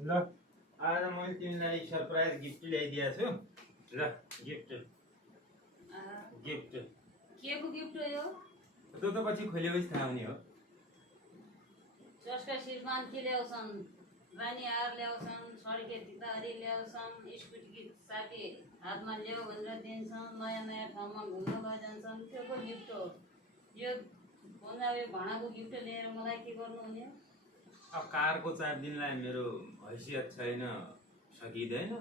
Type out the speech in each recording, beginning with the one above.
ल आज मैले तिमीलाई सरप्राइज गिफ्ट ल्याइदिएको छु ल गिफ्ट गिफ्ट के को गिफ्ट हो यो? तँ त पछि खोलेपछि थाहा हुने हो। चस्का श्रीमान के ल्याउँछन्? रानीहार ल्याउँछन्, सड्के धिताहरी ल्याउँछन्, स्कुटीकी साथी हातमा ल्याऊ भनेर दिन्छन्, नयाँ नयाँ ठाउँमा घुम्न लैजान्छन्। त्यो को गिफ्ट हो? यो भन्दा यो भाँडाको गिफ्ट लिएर मलाई के गर्नु हुने? अब कारको चाबी दिनलाई मेरो हैसियत छैन, सकिँदैन।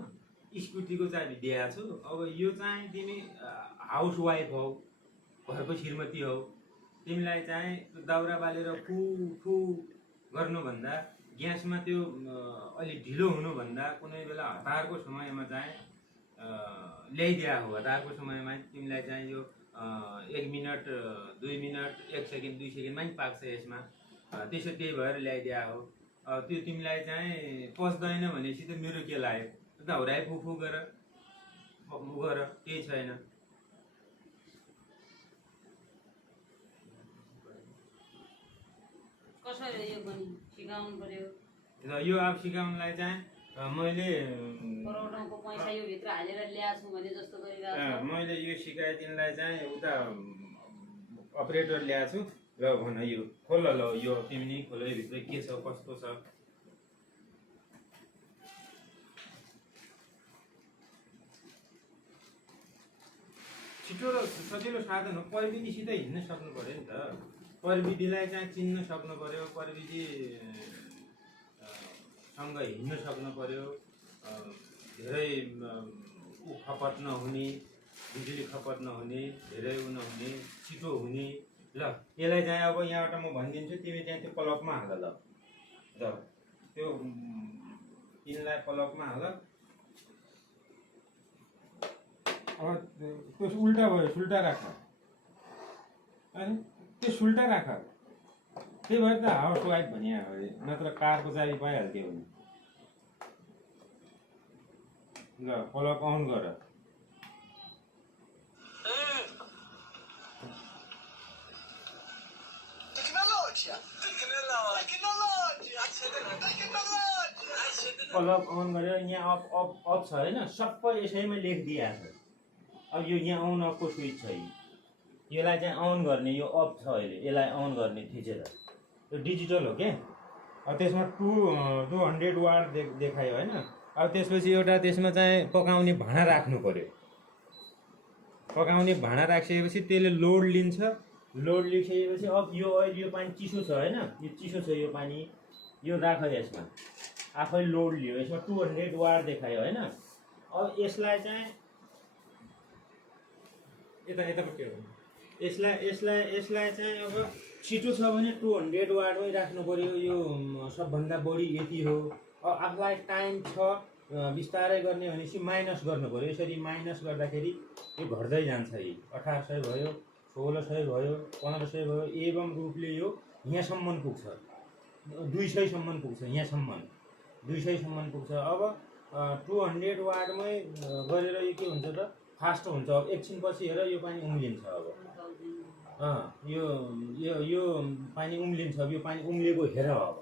स्कुटीको चाबी दिएको छु। अब यो चाहिँ तिमी हाउस वाइफ हौ, घरको श्रीमती हौ। तिमीलाई चाहिँ दाउरा बालेर फु फु गर्नुभन्दा ग्यासमा त्यो अलि ढिलो हुनुभन्दा कुनै बेला हतारको समयमा चाहिँ ल्याइदिया हो। हतारको समयमा तिमीलाई चाहिँ यो 1 मिनट 2 मिनट 1 सेकेन्ड 2 सेकेन्डमा नि पाक्छ यसमा। त्यसो त्यही भएर ल्याइदिया हो। त्यो तिमीलाई चाहिँ पस्दैन भनेपछि त मेरो के लाग्यो? दाउराइ फुफु गर केही छैन। कसरी हो यो पनि सिकाउनु पर्यो। र यो अब सिकाउनलाई चाहिँ मैले करोडौँको पैसा यो भित्र हालेर ल्याएको छु भने जस्तो गरिरहेको छ। मैले यो सिकाइदिनलाई चाहिँ उता अपरेटर ल्याएको छु। ल भन यो खोल। ल यो तिमी नि खोल, भित्र के छ कस्तो छ। छिटो र सजिलो साधन हो। प्रविधिसित हिँड्न सक्नु पर्यो नि त। प्रविधिलाई चाहिँ चिन्न सक्नु पर्यो, प्रविधिसँग हिँड्न सक्नु पर्यो। धेरै खपत नहुने, बिजुली खपत नहुने, धेरै नहुने, छिटो हुने। ल यसलाई चाहिँ अब यहाँबाट म भनिदिन्छु, तिमी चाहिँ त्यो प्लगमा हाल। ल त्यो पिनलाई प्लगमा हाल। अब त्यो उल्टा भयो, सुल्टा राख। अनि त्यो सुल्टा राख। त्यही भएर त हाउस वाइफ भनिया हो, नत्र कारको चाबी पाइहाल्थ्यो भने। ल प्लग अन गर। प्लग अन गरेर यहाँ अफ छ होइन, सबै यसैमा लेखिदिएको छ। अब यो यहाँ अन अफको स्विच छ। यसलाई चाहिँ अन गर्ने, यो अफ छ अहिले, यसलाई अन गर्ने थिचेर। यो डिजिटल हो क्या। अब त्यसमा 200 वाट देखायो होइन। अब त्यसपछि एउटा त्यसमा चाहिँ पकाउने भाँडा राख्नु पर्यो। पकाउने भाँडा राखिसकेपछि त्यसले लोड लिन्छ। लोड लिइसकेपछि अब यो अहिले यो पानी चिसो छ होइन, यो चिसो छ यो पानी, यो राख यसमा। आफै लोड लियो, यसमा 200 वाट देखायो होइन। अब यसलाई चाहिँ यतापट्टि हो। यसलाई चाहिँ अब छिटो छ भने 200 वाटमै राख्नु पर्यो। यो सबभन्दा बढी यति हो। अब आफूलाई टाइम छ बिस्तारै गर्ने भनेपछि माइनस गर्नु पर्यो। यसरी माइनस गर्दाखेरि यो घट्दै जान्छ। यी 1800 भयो, 1600 भयो, 1500 भयो, एवं रूपले यो यहाँसम्म पुग्छ, 200 सम्म पुग्छ। यहाँसम्म 200 सम्म पुग्छ। अब 200 वाटमै गरेर यो के हुन्छ त, फास्ट हुन्छ। अब एकछिनपछि हेर यो पानी उम्लिन्छ। अब यो यो यो पानी उम्लिन्छ। अब यो पानी उम्लेको हेर। अब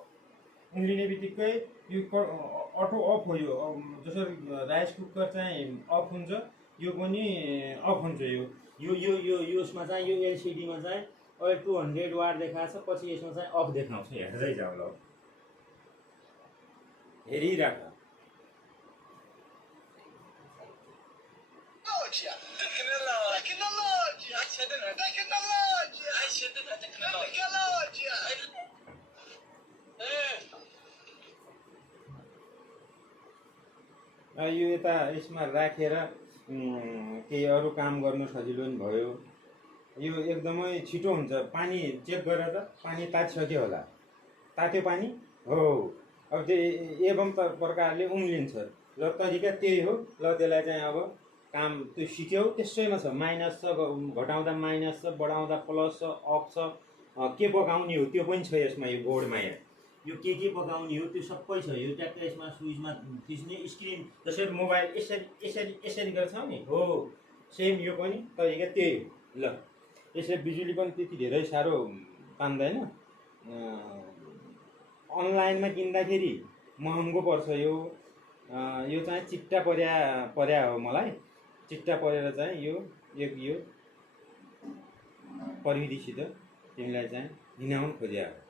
उम्लिने बित्तिकै यो अटो अफ हो। यो जसरी राइस कुकर चाहिँ अफ हुन्छ, यो पनि अफ हुन्छ। यसमा चाहिँ यो एलसिडीमा चाहिँ अहिले 200 वाट देखाएको छ, पछि यसमा चाहिँ अफ देखाउँछ। हेर्दै जाऊ। ल हेरिराख। यो यता यसमा राखेर केही अरू काम गर्न सजिलो पनि भयो। यो एकदमै छिटो हुन्छ। पानी चेक गरेर त पानी तातिसक्यो होला। तात्यो पानी हो। अब त्यो एवं प्रकारले उम्लिन्छ। ल तरिका त्यही हो। ल त्यसलाई चाहिँ अब काम त्यो सिक्यौ, त्यसैमा छ। माइनस छ, घटाउँदा माइनस छ, बढाउँदा प्लस छ, अफ छ। के पकाउने हो त्यो पनि छ यसमा। यो बोर्डमा यो के पकाउने हो त्यो सबै छ। यो ट्याक्क यसमा स्विचमा थिच्ने। स्क्रिन जसरी मोबाइल यसरी गर्छौ नि हो, सेम यो पनि तरिका त्यही हो। ल यसले बिजुली पनि त्यति धेरै साह्रो तान्दैन। अनलाइनमा किन्दाखेरि महँगो पर्छ यो। यो चाहिँ चिट्टा पर्या हो मलाई। चिट्टा परेर चाहिँ यो प्रविधिसित तिमीलाई चाहिँ हिँडाउन खोज्या हो।